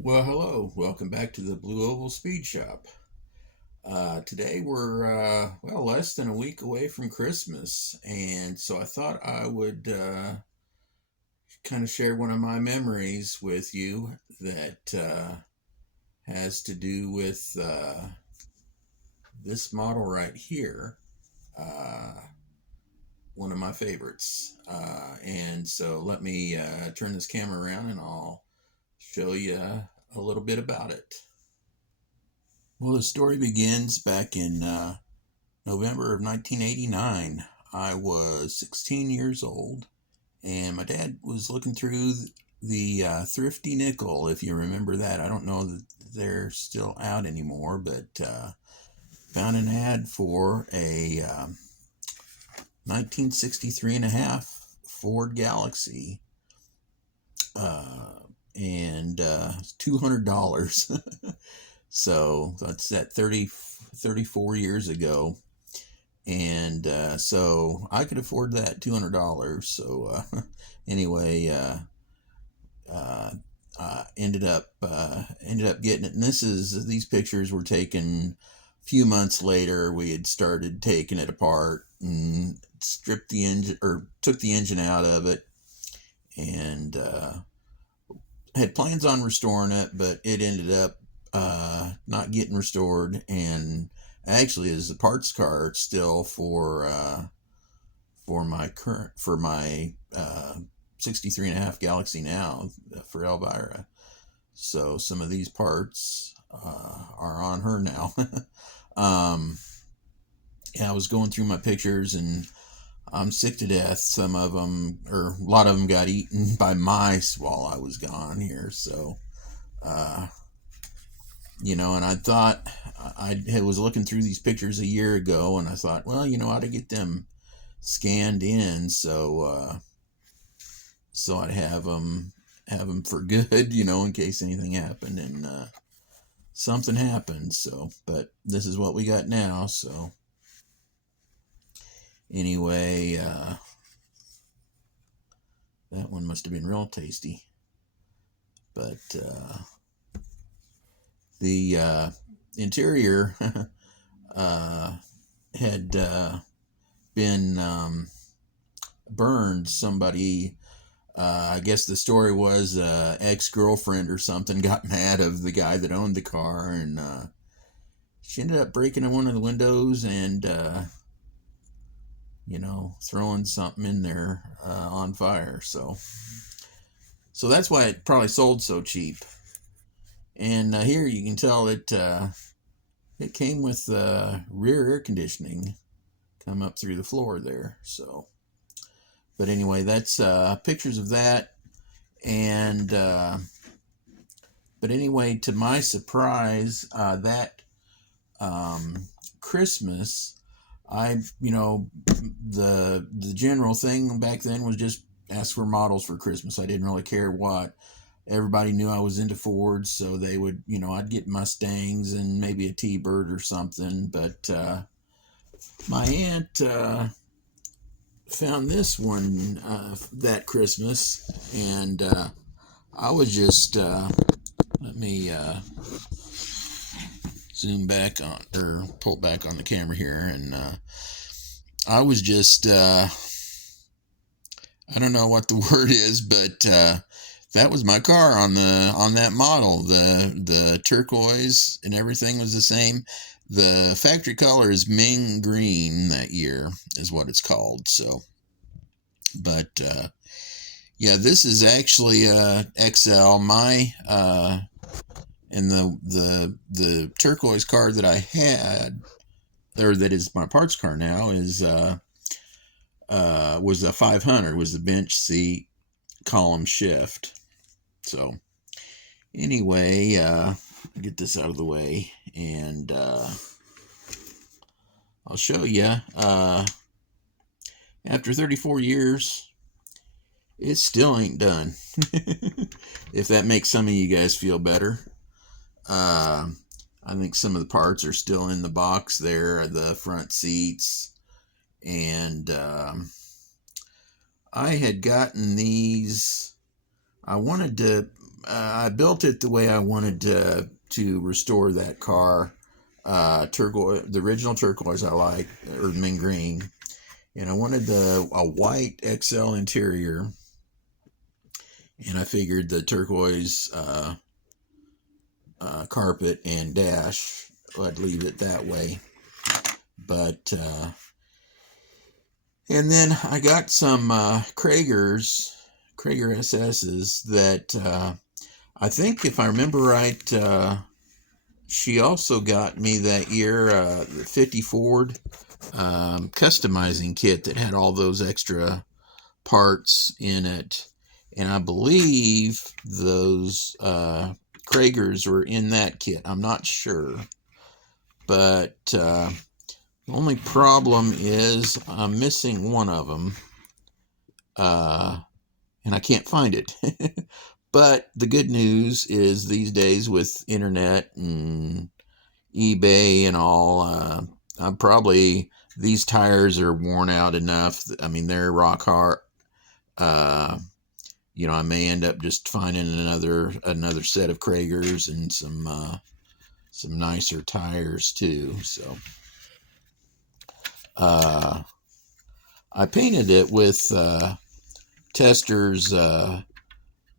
Well, hello. Welcome back to the Blue Oval Speed Shop. Today we're, less than a week away from Christmas, and so I thought I would kind of share one of my memories with you that has to do with this model right here, uh, one of my favorites. And so let me turn this camera around and I'll show you a little bit about it. Well, the story begins back in November of 1989. I was 16 years old, and my dad was looking through the Thrifty Nickel, if you remember that. I don't know that they're still out anymore, but found an ad for a 1963 and a half Ford Galaxie, and $200. So that's at 34 years ago. And so I could afford that $200. So anyway, uh, ended up getting it. And these pictures were taken a few months later. We had started taking it apart and stripped the engine, or took the engine out of it, and had plans on restoring it, but it ended up not getting restored. And actually, as a parts car still for my 63 and a half Galaxie now, for Elvira. So some of these parts are on her now. um, yeah, I was going through my pictures and I'm sick to death. Some of them, or a lot of them, got eaten by mice while I was gone here. So, uh, and I thought I was looking through these pictures a year ago, and I thought, well, I ought to get them scanned in, so I'd have them for good, in case anything happened, and something happened. So, but this is what we got now. So, anyway, that one must have been real tasty. But the interior uh, had been burned. Somebody, I guess the story was ex-girlfriend or something, got mad of the guy that owned the car, and she ended up breaking in one of the windows and throwing something in there on fire. So that's why it probably sold so cheap. And here you can tell it came with rear air conditioning come up through the floor there. So, but anyway, that's pictures of that. And but anyway, to my surprise, that Christmas, the general thing back then was just ask for models for Christmas. I didn't really care what. Everybody knew I was into Fords, so they would, I'd get Mustangs and maybe a T-Bird or something. But my aunt found this one that Christmas, and I was just let me zoom back on, or pull back on the camera here, and I was just I don't know what the word is, but that was my car on that model. The turquoise and everything was the same. The factory color is Ming Green that year, is what it's called. So, but yeah, this is actually XL. My and the turquoise car that I had, or that is my parts car now, is was a 500. Was the bench seat column shift. So anyway, get this out of the way, and I'll show you. After 34 years, it still ain't done. If that makes some of you guys feel better. I think some of the parts are still in the box there, the front seats, and I had gotten these. I wanted to I built it the way I wanted to restore that car. Turquoise, the original turquoise I like, or mint green, and I wanted a white XL interior, and I figured the turquoise carpet and dash, I'd leave it that way. But and then I got some Krager SS's that I think, if I remember right, she also got me that year the 50 Ford customizing kit that had all those extra parts in it. And I believe those Kragers were in that kit. I'm not sure. But the only problem is I'm missing one of them. And I can't find it. But the good news is these days with internet and eBay and all, I'm probably, these tires are worn out enough. I mean, they're rock hard. I may end up just finding another set of Kragers and some nicer tires too. So I painted it with Tester's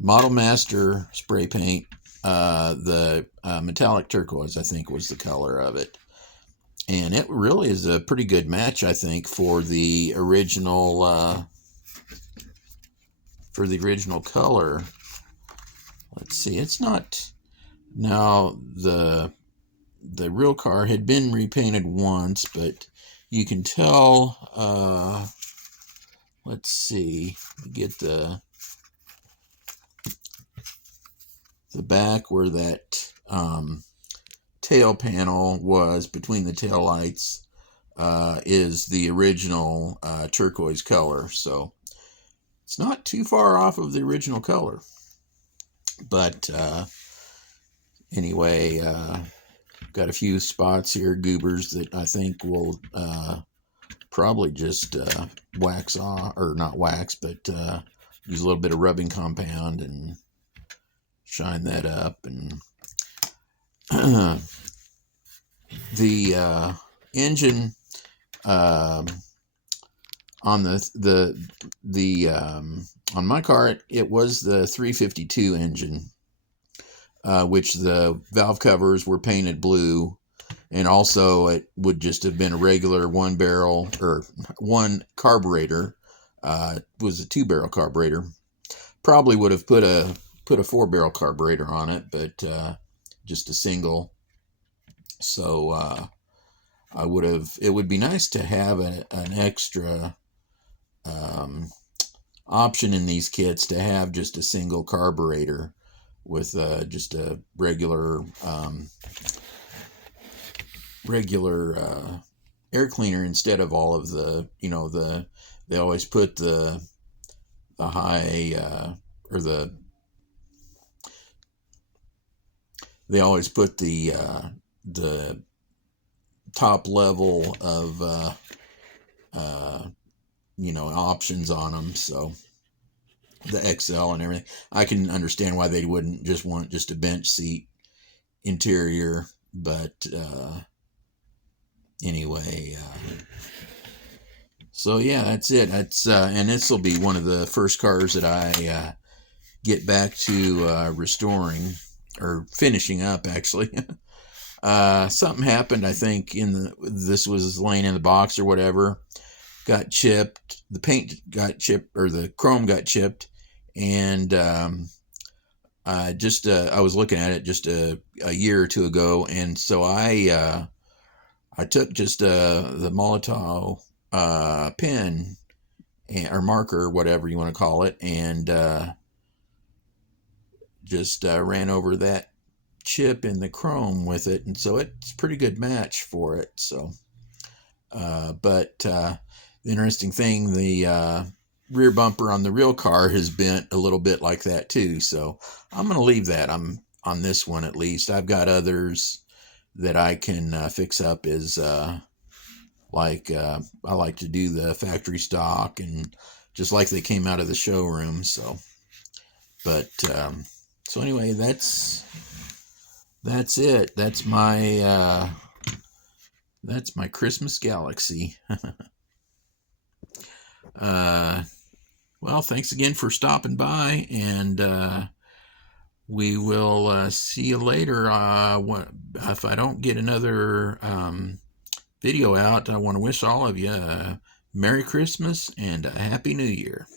Model Master spray paint. The metallic turquoise, I think, was the color of it. And it really is a pretty good match, I think, for the original color. Let's see, it's not, now the real car had been repainted once, but you can tell, let's see, get the back where that tail panel was between the tail lights is the original turquoise color. So it's not too far off of the original color. But anyway, got a few spots here, goobers, that I think will probably just wax off, or not wax, but use a little bit of rubbing compound and shine that up. And the engine on on my car, it was the 352 engine, which the valve covers were painted blue, and also it would just have been a regular one barrel or one carburetor. It was a 2-barrel carburetor. Probably would have put a 4-barrel carburetor on it, but just a single. So it would be nice to have an extra option in these kits to have just a single carburetor with just a regular air cleaner, instead of all of the, they always put the high or they always put the top level of options on them. So the XL and everything, I can understand why they wouldn't just want just a bench seat interior. But anyway, so yeah, that's it. That's and this will be one of the first cars that I get back to restoring, or finishing up, actually. Something happened, I think, this was laying in the box or whatever, got chipped, the paint got chipped, or the chrome got chipped, and I was looking at it just a year or two ago, and so I took just the Molotov pen, or marker, whatever you want to call it, and just ran over that chip in the chrome with it, and so it's a pretty good match for it. So but the interesting thing, the rear bumper on the real car has bent a little bit like that too, so I'm going to leave that on this one. At least I've got others that I can fix up as I like to do the factory stock, and just like they came out of the showroom. So but So anyway, that's it. That's my Christmas Galaxie. Well, thanks again for stopping by, and we will see you later. If I don't get another video out, I want to wish all of you a Merry Christmas and a Happy New Year.